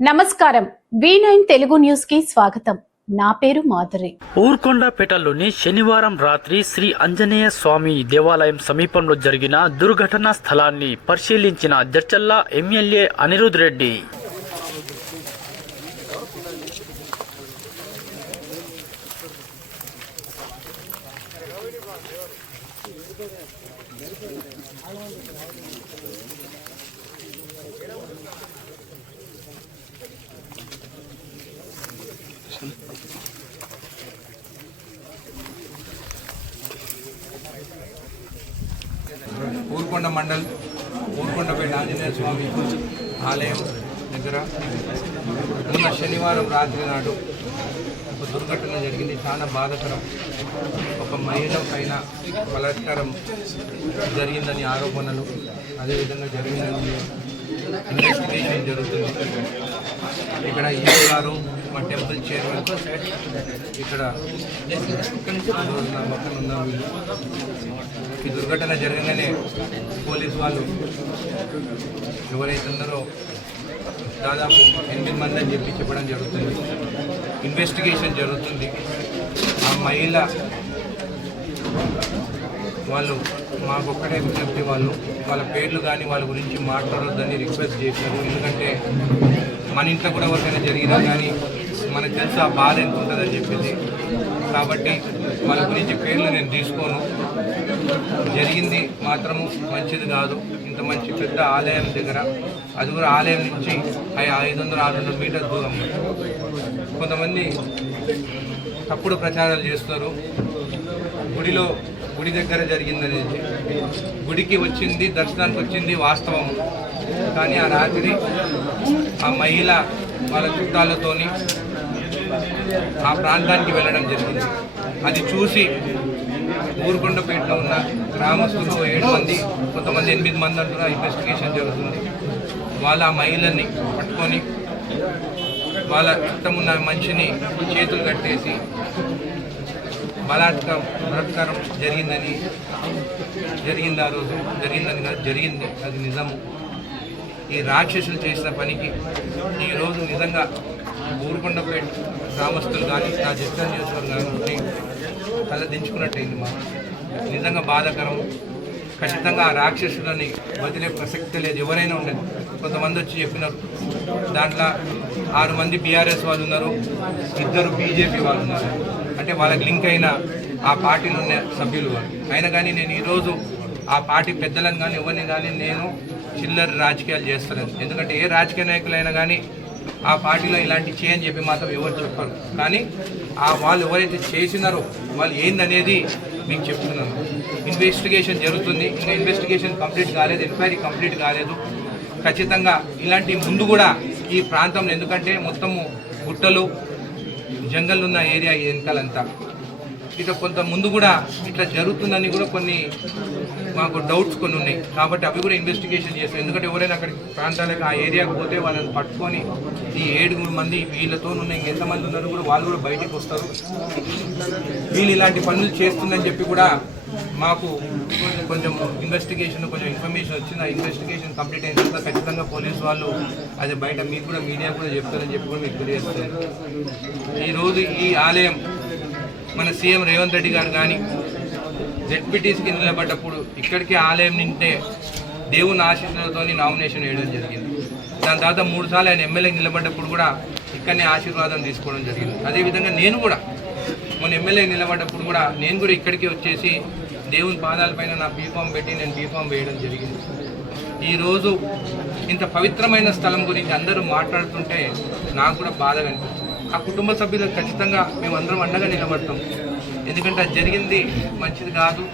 నమస్కారం. V nine Telugu న్యూస్కి స్వాగతం. నా పేరు మాధురి. ఊర్కొండపేటలోని శనివారం రాత్రి శ్రీ ఆంజనేయ స్వామి దేవాలయం సమీపంలో జరిగిన దుర్ఘటనా స్థలాన్ని పరిశీలించిన జడ్చల్లా ఎమ్మెల్యే అనిరుద్ రెడ్డి. ఊరుకొండ మండల్ ఊరుకొండపేట ఆంజనేయ స్వామి ఆలయం దగ్గర నిన్న శనివారం రాత్రి నాడు ఒక దుర్ఘటన జరిగింది. చాలా బాధకరం. ఒక మహిళ పైన బలాత్కారం జరిగిందని ఆరోపణలు అదేవిధంగా జరిగిందని ఇన్వెస్టిగేషన్ జరుగుతుంది. ఇక్కడ ఈఓ గారు మా టెంపుల్ చైర్మన్ ఇక్కడ మొత్తం పక్కన ఉన్నారు ఈ దుర్ఘటన జరగగానే పోలీసు వాళ్ళు ఎవరైతే ఉన్నారో దాదాపు ఎనిమిది మంది అని చెప్పి చెప్పడం జరుగుతుంది. ఇన్వెస్టిగేషన్ జరుగుతుంది. ఆ మహిళ వాళ్ళు మాకొక్కడే విజ్ఞప్తి వాళ్ళు వాళ్ళ పేర్లు కానీ వాళ్ళ గురించి మాట్లాడొద్దని రిక్వెస్ట్ చేశారు. ఎందుకంటే మన ఇంట్లో కూడా ఎవరికైనా జరిగినా కానీ మనకు తెలిసి ఆ బాధ ఎంత ఉంటుందని చెప్పేసి. కాబట్టి వాళ్ళ గురించి పేర్లు నేను తీసుకోను. జరిగింది మాత్రము మంచిది కాదు. ఇంత మంచి పెద్ద ఆలయం దగ్గర అది కూడా ఆలయం నుంచి ఐ- ఐదు వందల ఆరు వందల మీటర్ దూరం. కొంతమంది తప్పుడు ప్రచారాలు చేస్తారు. గుడిలో గుడి దగ్గర జరిగిందనేది గుడికి వచ్చింది దర్శనానికి వచ్చింది వాస్తవం. కానీ ఆ రాత్రి ఆ మహిళ వాళ్ళ చుట్టాలతోని ఆ ప్రాంతానికి వెళ్ళడం జరిగింది. అది చూసి ఊరుకొండపేటలో ఉన్న గ్రామస్తులు ఏడు మంది కొంతమంది ఎనిమిది మంది అంటున్న ఇన్వెస్టిగేషన్ జరుగుతుంది. వాళ్ళ ఆ మహిళల్ని పట్టుకొని వాళ్ళ చుట్టం మనిషిని చేతులు కట్టేసి బలాత్కారం బలాత్కారం జరిగిందని జరిగింది ఆ రోజు. జరిగిందని కాదు జరిగింది. అది నిజము ఈ రాక్షసులు చేసిన పనికి ఈరోజు నిజంగా ఊరుకొండపేట గ్రామస్తులు కానీ నా జస్టర్ నియోజకవర్గం కానీ తల దించుకున్నట్టయింది నిజంగా బాధాకరం. ఖచ్చితంగా ఆ రాక్షసులని వదిలే ప్రసక్తి లేదు. ఎవరైనా ఉండదు. కొంతమంది వచ్చి చెప్పినారు. దాంట్లో ఆరు మంది బీఆర్ఎస్ వాళ్ళు ఉన్నారు. ఇద్దరు బీజేపీ వాళ్ళు ఉన్నారు. అంటే వాళ్ళకి లింక్ అయిన ఆ పార్టీలో ఉన్న సభ్యులు అయినా కానీ నేను ఈరోజు ఆ పార్టీ పెద్దలను కానీ ఎవరిని కానీ నేను చిల్లర రాజకీయాలు చేస్తున్నాను ఎందుకంటే ఏ రాజకీయ నాయకులైనా కానీ ఆ పార్టీలో ఇలాంటి చేయని చెప్పి మాత్రం ఎవరు చెప్పరు. కానీ ఆ వాళ్ళు ఎవరైతే చేసినారో వాళ్ళు ఏందనేది మీకు చెప్తున్నాను. ఇన్వెస్టిగేషన్ జరుగుతుంది. ఇంకా ఇన్వెస్టిగేషన్ కంప్లీట్ కాలేదు. ఎంక్వైరీ కంప్లీట్ కాలేదు. ఖచ్చితంగా ఇలాంటి ముందు కూడా ఈ ప్రాంతంలో ఎందుకంటే మొత్తము గుట్టలు జంగల్ ఉన్న ఏరియా ఈ వెనకాలంతా. ఇట్లా కొంత ముందు కూడా ఇట్లా జరుగుతుందని కూడా కొన్ని మాకు డౌట్స్ కొన్ని ఉన్నాయి. కాబట్టి అవి కూడా ఇన్వెస్టిగేషన్ చేస్తాం. ఎందుకంటే ఎవరైనా అక్కడ ప్రాంతాలకు ఆ ఏరియాకు పోతే వాళ్ళని పట్టుకొని ఈ ఏడుగురు మంది వీళ్ళతో ఉన్న ఇంకెంతమంది ఉన్నారు కూడా వాళ్ళు కూడా బయటకు వస్తారు. వీళ్ళు ఇలాంటి పనులు చేస్తుందని చెప్పి కూడా మాకు కొంచెం ఇన్వెస్టిగేషన్ కొంచెం ఇన్ఫర్మేషన్ వచ్చింది. ఆ ఇన్వెస్టిగేషన్ కంప్లీట్ అయిన తర్వాత ఖచ్చితంగా పోలీసు వాళ్ళు అది బయట మీకు కూడా మీడియా కూడా చెప్తారని చెప్పి కూడా మీకు తెలియజేస్తారు. ఈరోజు ఈ ఆలయం మన సీఎం రేవంత్ రెడ్డి గారు కానీ జెడ్పీటీసీకి నిలబడ్డప్పుడు ఇక్కడికి ఆలయం నింటే దేవుని ఆశీర్వాదంతో నామినేషన్ వేయడం జరిగింది. దాని తర్వాత మూడు సార్లు ఆయన ఎమ్మెల్యే నిలబడ్డప్పుడు కూడా ఇక్కడనే ఆశీర్వాదం తీసుకోవడం జరిగింది. అదేవిధంగా నేను కూడా మన ఎమ్మెల్యే నిలబడ్డప్పుడు కూడా నేను కూడా ఇక్కడికి వచ్చేసి దేవుని పాదాలపైన నా బీఫామ్ పెట్టి నేను బీఫామ్ వేయడం జరిగింది. ఈరోజు ఇంత పవిత్రమైన స్థలం గురించి అందరూ మాట్లాడుతుంటే నాకు కూడా బాధగా అనిపిస్తుంది ఆ కుటుంబ సభ్యులకు ఖచ్చితంగా మేమందరం అండగా నిలబడతాం. ఎందుకంటే అది జరిగింది మంచిది కాదు.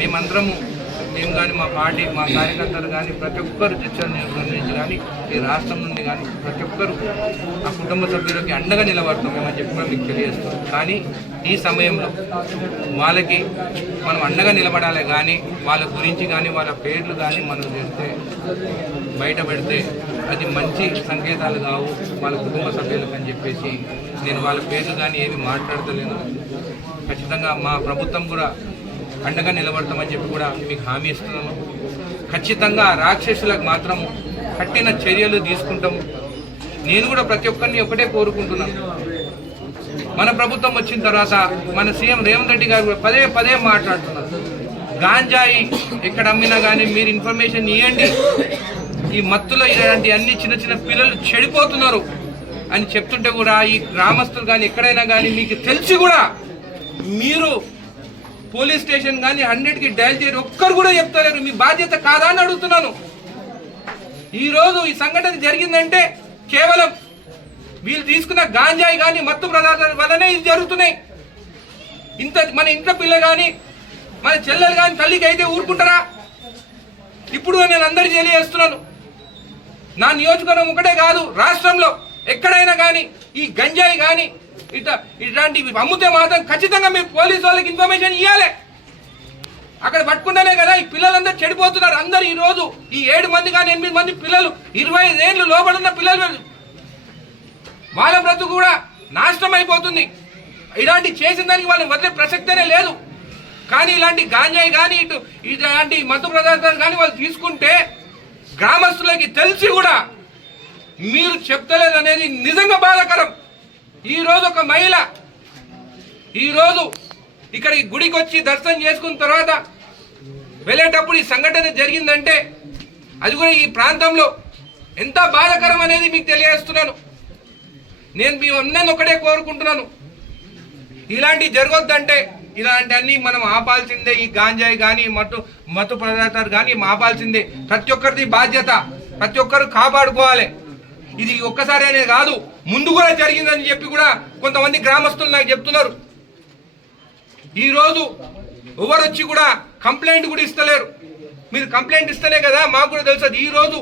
మేమందరము మేము కానీ మా పార్టీ మా కార్యకర్తలు కానీ ప్రతి ఒక్కరు చర్చల నియోజకవర్గం నుంచి కానీ ఈ రాష్ట్రం నుండి కానీ ప్రతి ఒక్కరు ఆ కుటుంబ సభ్యులకి అండగా నిలబడతాం మేమని చెప్పి మీకు తెలియజేస్తాం కానీ ఈ సమయంలో వాళ్ళకి మనం అండగా నిలబడాలి కానీ వాళ్ళ గురించి కానీ వాళ్ళ పేర్లు కానీ మనం చేస్తే బయట పెడితే అది మంచి సంకేతాలు కావు వాళ్ళ కుటుంబ సభ్యులకు అని చెప్పేసి నేను వాళ్ళ పేర్లు కానీ ఏమి మాట్లాడతలేను. ఖచ్చితంగా మా ప్రభుత్వం కూడా అండగా నిలబడతామని చెప్పి కూడా మీకు హామీ ఇస్తున్నాను ఖచ్చితంగా రాక్షసులకు మాత్రము కట్టిన చర్యలు తీసుకుంటాము. నేను కూడా ప్రతి ఒక్కరిని ఒకటే కోరుకుంటున్నాను మన ప్రభుత్వం వచ్చిన తర్వాత మన సీఎం రేవంత్ రెడ్డి గారు కూడా పదే పదే మాట్లాడుతున్నారు. గాంజాయి ఎక్కడ అమ్మినా కానీ మీరు ఇన్ఫర్మేషన్ ఇవ్వండి ఈ మత్తులో ఇలాంటి అన్ని చిన్న చిన్న పిల్లలు చెడిపోతున్నారు అని చెప్తుంటే కూడా ఈ గ్రామస్తులు కానీ ఎక్కడైనా కానీ మీకు తెలిసి కూడా మీరు పోలీస్ స్టేషన్ కానీ హండ్రెడ్కి డయల్ చేయరు. ఒక్కరు కూడా చెప్తలేరు. మీ బాధ్యత కాదా అని అడుగుతున్నాను. ఈరోజు ఈ సంఘటన జరిగిందంటే కేవలం వీళ్ళు తీసుకున్న గాంజాయి కానీ మత్తు పదార్థాల వల్లనే ఇది జరుగుతున్నాయి. ఇంత మన ఇంట్లో పిల్ల కానీ మన చెల్లెలు కానీ తల్లికి అయితే ఊరుకుంటారా? ఇప్పుడు నేను అందరికీ తెలియజేస్తున్నాను. నా నియోజకవర్గం ఒకటే కాదు రాష్ట్రంలో ఎక్కడైనా కానీ ఈ గంజాయి కానీ ఇట్లా ఇట్లాంటివి అమ్ముతే మాత్రం ఖచ్చితంగా మేము పోలీసు వాళ్ళకి ఇన్ఫర్మేషన్ ఇవ్వాలి అక్కడ పట్టుకుంటేనే కదా ఈ పిల్లలందరూ చెడిపోతున్నారు. అందరు ఈ రోజు ఈ ఏడు మంది కానీ ఎనిమిది మంది పిల్లలు ఇరవై ఐదు ఏళ్ళు లోబడున్న పిల్లలు వాళ్ళ బ్రతుకు కూడా నాశనం అయిపోతుంది. ఇలాంటి చేసిన దానికి వాళ్ళని వదిలే ప్రసక్తేనే లేదు. కానీ ఇలాంటి గాంజాయి కానీ ఇటు ఇలాంటి మత్తు పదార్థాలు కానీ వాళ్ళు తీసుకుంటే గ్రామస్తులకి తెలిసి కూడా మీరు చెప్తలేదు అనేది నిజంగా బాధాకరం. ఈరోజు ఒక మహిళ ఈరోజు ఇక్కడ ఈ గుడికి వచ్చి దర్శనం చేసుకున్న తర్వాత వెళ్ళేటప్పుడు ఈ సంఘటన జరిగిందంటే అది కూడా ఈ ప్రాంతంలో ఎంత బాధాకరం అనేది మీకు తెలియజేస్తున్నాను. నేను మీ అందరిని ఒకటే కోరుకుంటున్నాను. ఇలాంటివి జరగొద్దంటే ఇలాంటివన్నీ మనం ఆపాల్సిందే. ఈ గాంజాయి కానీ మత్తు మత్తు పదార్థాలు కానీ ఆపాల్సిందే ప్రతి ఒక్కరిది బాధ్యత. ప్రతి ఒక్కరు కాపాడుకోవాలి. ఇది ఒక్కసారి అనేది కాదు ముందు కూడా జరిగిందని చెప్పి కూడా కొంతమంది గ్రామస్తులు నాకు చెప్తున్నారు. ఈ రోజు ఎవరు వచ్చి కూడా కంప్లైంట్ కూడా ఇస్తలేరు. మీరు కంప్లైంట్ ఇస్తేనే కదా మాకు కూడా తెలుసు. ఈరోజు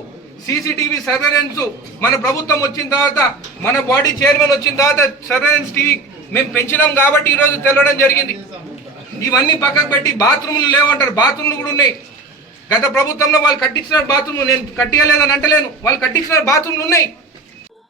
సీసీటీవీ సర్వేలెన్స్ మన ప్రభుత్వం వచ్చిన తర్వాత మన బాడీ చైర్మన్ వచ్చిన తర్వాత సర్వేలెన్స్ టీవీ మేము పెంచినాం కాబట్టి ఈ రోజు తెలవడం జరిగింది. ఇవన్నీ పక్కకు పెట్టి బాత్రూమ్లు లేవంటారు. బాత్రూమ్లు కూడా ఉన్నాయి. గత ప్రభుత్వంలో వాళ్ళు కట్టించిన బాత్రూమ్ నేను కట్టియలేదని అంటలేను. వాళ్ళు కట్టించిన బాత్రూమ్లు ఉన్నాయి.